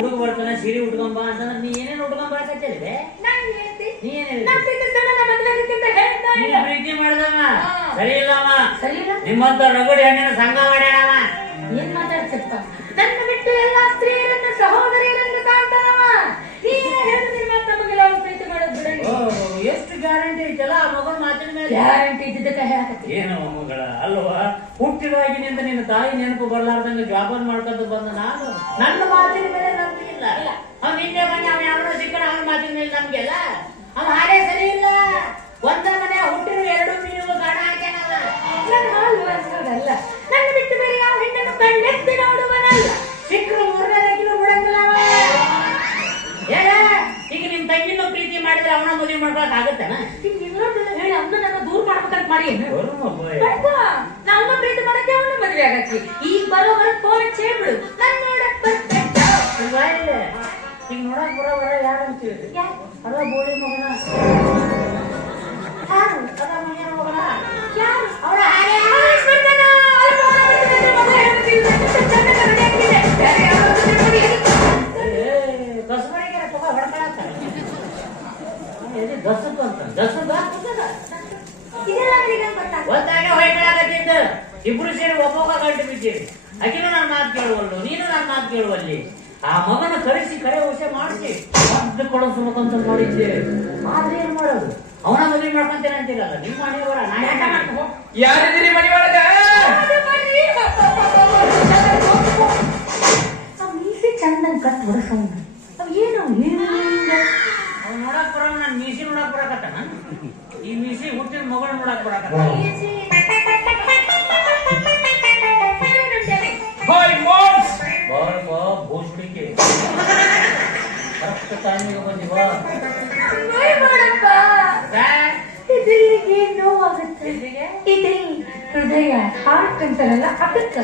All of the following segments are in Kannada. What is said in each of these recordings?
ಹುಡುಗ ಸೀರೆ ನೀ ಏನ್ ಸರಿ ನಿಮ್ಮಂತ ರಗಡಿ ಹಣ್ಣಿನ ಸಂಘ ಏನ್ ಮಾತಾಡ್ತಿರ್ತಾವ ನನ್ನ ಬಿಟ್ಟು ಎಲ್ಲಾ ಸ್ತ್ರೀ ಗ್ಯಾರಂಟಿ ಇದ್ದಿದ್ದಕ್ಕ ಹೇಳಕತ್ತಿ ಏನು ಮಗಳ ಅಲ್ವಾ? ಹುಟ್ಟಿದಾಗಿನಿಂದ ನಿನ್ನ ತಾಯಿ ನೆನಪು ಬರ್ಲಾರ್ದಂಗ ಜಾಬನ್ ಮಾಡ್ಕೊಂಡು ಬಂದ ನಾನು? ನನ್ನ ಮಾತಿನ ಮೇಲೆ ನಂಬಿ ಇಲ್ಲ. ಅವ್ನು ಅವ್ ನಿನ್ನೆ ಮೊನ್ನೆ ಅವ ಯಾವ ಸಿಕ್ಕಣ ಅವನ ಮಾತಿನ ಮೇಲೆ ನಮ್ಗೆಲ್ಲ ಅವ್ನು ಅವ ಹಾಡೇ ಸರಿ ಇಲ್ಲ. ಒಂದ ಮನೆ ಹುಟ್ಟಿರೋ ಎರಡು ಮೀನು ತಂಗಿನೂ ಪ್ರೀತಿ ಮಾಡಿದ್ರೆ ಅವನ ಮದುವೆ ಮಾಡ್ಕೊಳಕ್ ಆಗತ್ತಾನ? ಹಿಂಗ್ ಹೇಳಿ ಅವ್ನ ನನ್ನ ದೂರ ಮಾಡ್ಬೇಕಂತ ಮಾಡಿ. ನಮ್ಮ ಪ್ರೀತಿ ಮಾಡಕ್ಕೆ ಅವನ ಮದುವೆ ಆಗತ್ತೆ. ಈಗ ಬರೋ ಬರೋ ಫೋನ್ ಹಚ್ಚಿ ಹೇಳ್ಬಿಡು. ನನ್ ನೋಡಕ್ ಬರ್ಬೇಕು ಈಗ ನೋಡಕ್ ಬರೋ ಬರೋ ಯಾರು ಅಂತೀವಿ? ಅದ ಬೋಳಿ ಮಗನ. ದಸದ ಅಂತ ದಸದ? ಒಂದಾಗೆ ಹೊಯ್ಕೊಳಕತ್ತಿದ್ದ ಇಬ್ರು ಸೇರಿ ಒಬ್ಬೊಬ್ಬ ಗಂಟು ಬಿದ್ದೀರಿ ಆಕಿನೂ ನನ್ನ ಮಾತು ಕೇಳುವಲ್ಲು ನೀನು ನನ್ನ ಮಾತು ಕೇಳುವಲ್ಲಿ ಆ ಮಗನ ಕರೆಸಿ ಕರೆ ಹುಷೆ ಮಾಡಿಸಿ ಮದ್ದು ಕೊಡಿಸ್ಬೇಕಂತ ನೋಡಿದ್ದೆ ಆದ್ರೆ ಏನ್ ಮಾಡೋದು ಅವನ ಮದುವೆ ಮಾಡ್ಕೊಂತೇನೆ ಅಂತೀರಲ್ಲ ನಿಮ್ಮ ಮನೆ ಬರ ನಾ ಯಾಕೆ ಮಾಡ್ಕೊ ಯಾರಿದ್ದೀರಿ ಮನೆ ಒಳಗ ಚಂದಂಗ್ ಕಟ್ ಹೊಡ್ಸವ್ನು. ನೋಡಕ್ ಬರಕತ್ತಾನ ಈ ಮೀಸಿ ಹುಟ್ಟಿದ ಮಗಳು ನೋಡಕ್ ಬರಕತ್ತ ಮೀಸೆ. ಏನಂತೇಳಿ? ಹೋಯ್ ಮೋನ್ಸ್ ಬಾರಪ್ಪ ಭೂಸುಡಿಕೆ ಕರೆಕ್ಟ್ ಟೈಮಿಗೆ ಬಂದಿವ ನೋಯ್ ಮಾಡಪ್ಪ. ಇದರಿಗೆ ನೋವಾಗುತ್ತೆ ಎಲ್ಲಿಗೆ? ಇದೆ ಹೃದಯ ಹಾರ್ಟ್ ಅಂತಾರಲ್ಲ ಅದಕ್ಕ.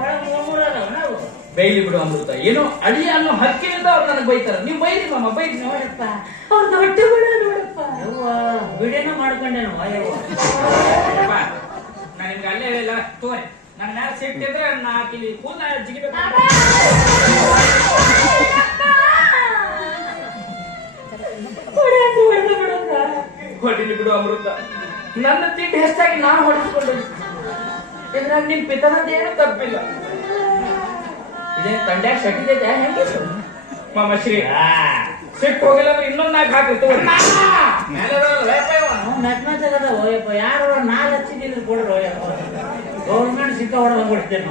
ಒಳಗೆ ಹೋಗ್ಬಿಡೋದು ನಾವು ಬೈಲಿ ಬಿಡು ಅಮೃತ. ಏನೋ ಅಡಿ ಅನ್ನೋ ಹಕ್ಕಿನಿಂದ ಅವ್ರು ನನಗೆ ಬೈತಾರ. ನೀವು ಬೈರಿ ಮಾಮ ಬೈರಿ. ನೋಡಪ್ಪ ಅವ್ರ ದೊಡ್ಡ ವಿಡಿಯೋನ ಮಾಡ್ಕೊಂಡೆ ನನಗೆ ನಾನು ನಿಮ್ಗೆ ಅಲ್ಲೇ ಇಲ್ಲ ತೋರಿ. ನನ್ನ ಮ್ಯಾಲ ಸಿಟ್ಟಿದ್ರೆ ನಾಲ್ಕು ಇಲ್ಲಿ ಕೂದ ಜಿಗಿಬೇಕು ಹೊಡಿಲಿ ಬಿಡು ಅಮೃತ. ನನ್ನ ತಿಂಡಿ ಹೆಚ್ಚಾಗಿ ನಾನು ಹೊಡೆಸ್ಕೊಂಡು ಇದ್ರಾಗ ನಿಮ್ ಪಿತನದೇನು ತಪ್ಪಿಲ್ಲ. ಇದೇ ತಂಡ್ಯಾಗ ಶಟ್ಟಿದೆ ಹೆಂಗೆ? ಮಾಮ ಶ್ರೀ. ಆ, ಸಿಟ್ಟು ಹೋಗಿಲ್ಲ ಅಂದ್ರೆ ಇನ್ನೊಂದ್ ನಾಲ್ಕು ಹಾಕಿ ಮೆತ್ ಯಾರು ನಾಲ್ಕು ಹಚ್ಚಿದ್ರು ಕೊಡ್ರು ಗೌರ್ಮೆಂಟ್ ಸಿಕ್ಕ ಹೊಡೆದಂಗ್ ಕೊಡ್ತೇನೆ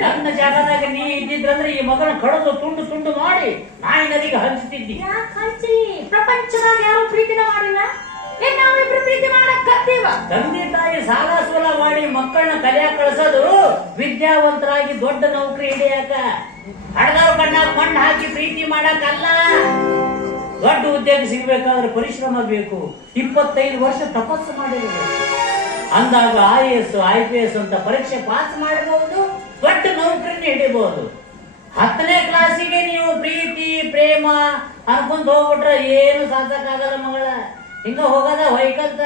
ನನ್ನ ಜಾಗದಾಗ ನೀ ಇದ್ದಿದ್ರಂದ್ರೆ ಈ ಮಗನ ಕಡದು ತುಂಡು ತುಂಡು ಮಾಡಿ ನಾಯಿ ನದಿಗೆ ಹಂಚ್ತಿದ್ದಿ ಪ್ರಪಂಚದಾಗ ಯಾರು ಪ್ರೀತಿನ ಮಾಡಿಲ್ಲ ತಂದೆ ತಾಯಿ ಸಾಲ ಸೂಲ ಮಾಡಿ ಮಕ್ಕಳನ್ನ ಕಲಿಯಾಕ ಕಳ್ಸೋದು ವಿದ್ಯಾವಂತರಾಗಿ ದೊಡ್ಡ ನೌಕರಿ ಹಿಡಿಯಾಕ ಹಡದವ್ರ ಕಣ್ಣಾಗ ಮಣ್ಣು ಹಾಕಿ ಪ್ರೀತಿ ಮಾಡಕ್ಕಲ್ಲ ಉದ್ಯೋಗ ಸಿಗಬೇಕಾದ್ರೆ ಪರಿಶ್ರಮ ಬೇಕು. ಇಪ್ಪತ್ತೈದು ವರ್ಷ ತಪಸ್ಸು ಮಾಡಿರಬೇಕು ಅಂದಾಗ I S I P S ಅಂತ ಪರೀಕ್ಷೆ ಪಾಸ್ ಮಾಡಬಹುದು ದೊಡ್ಡ ನೌಕರಿನ ಹಿಡಿಬಹುದು ಹತ್ತನೇ ಕ್ಲಾಸಿಗೆ ನೀವು ಪ್ರೀತಿ ಪ್ರೇಮ ಅನ್ಕೊಂತ ಹೋಗ್ಬಿಟ್ರೆ ಏನು ಸಾಧಕ್ಕಾಗಲ್ಲ ಮಗಳ. ಹಿಂಗ ಹೋಗದ ಹೊಯ್ಕಂತ.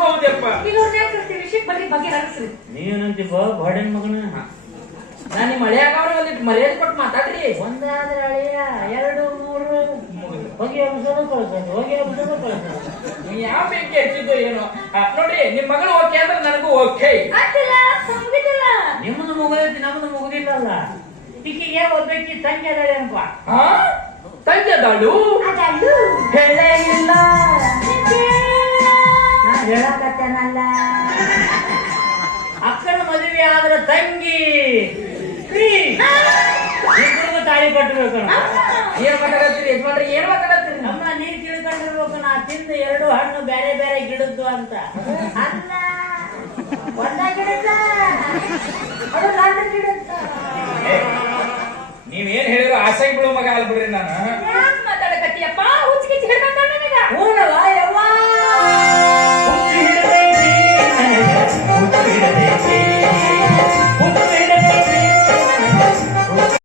ಹೌದಪ್ಪ. ವಿಷಯಕ್ಕೆ ಬಗ್ಗೆ ಹರಸ್ರಿ ನೀವೇನಂತೀವ ಬಾಡಿನ ಮಗನ. ನಾನು ನಿಮ್ಮ ಮಳೆಯಾಗವ್ರೆ ಅಲ್ಲಿ ಮರ್ಯಾದೆ ಕೊಟ್ಟು ಮಾತಾಡ್ರಿ ಒಂದಾದ್ರೆ ಅಳಿಯ ಎರಡು ಮೂರು. ಹೋಗಿ ಹಬ್ಸೋದು ಕಳ್ಸೋದು ಹೋಗಿ ಹಬ್ಸೋದು ಕಳ್ಸೋದು ನೀ ಯಾವ ಬೆಂಕಿ ಹಚ್ಚಿದ್ದು ಏನೋ? ನೋಡಿ ನಿಮ್ ಮಗಳು ಓಕೆ ಅಂದ್ರೆ ನನಗೂ ಓಕೆ. ಮುಗಿದಿಲ್ಲ ನಿಮ್ಮದು ಮುಗಿದೈತಿ ನಮ್ಮದು ಮುಗುದಿಲ್ಲಲ್ಲ ಈಕಿಗೆ ಒಬ್ಬಾಕಿ ತಂಗಿ ಅದಾಳೆ ಅನ್ಪ ಹಾ ತಂದೆ ದಾಳು ಅದಲ್ಲೂ ಹೇಳೇ ಇಲ್ಲ. ನಾ ಹೇಳಕತ್ತೇನಲ್ಲ. ಮದುವೆ ಆದ್ರ ತಂಗಿ. ತಾಯಿ ಇಬ್ಬರಿಗೂ ತಾಳಿ ಕಟ್ಟಬೇಕು ಏನ್ ಮಾತಾಡತ್ತೀರಿ? ಯಜಮಾನ್ರಿ ಏನ್ ಮಾತಾಡತ್ತೀರಿ? ನಮ್ಮ ನೀ ತಿಳ್ಕೊಂಡಿರ್ಬೇಕು. ನಾ ತಿಂದ ಎರಡು ಹಣ್ಣು ಬೇರೆ ಬೇರೆ ಗಿಡದ್ದು ಅಂತ. ಅಲ್ಲ ಒಂದ ಗಿಡದ? ಅದು ನನ್ನ ಗಿಡದ ನೀವೇನ್ ಹೇಳಿರೋ ಆಸೆ ಬಿಡು ಮಗ ಆಗ್ಬಿಡ್ರಿ ಬಿಡ್ರಿ ನಾನು. ಮಾತಾಡಕತ್ತಿಯಪ್ಪ ಮಾತಾಡಕತ್ತೀಯಪ್ಪ? ಹುಚ್ಚಿಗೆ ಹೇಳ್ಕೊಂಡ ನನಗ. ಹೂನವ್ವ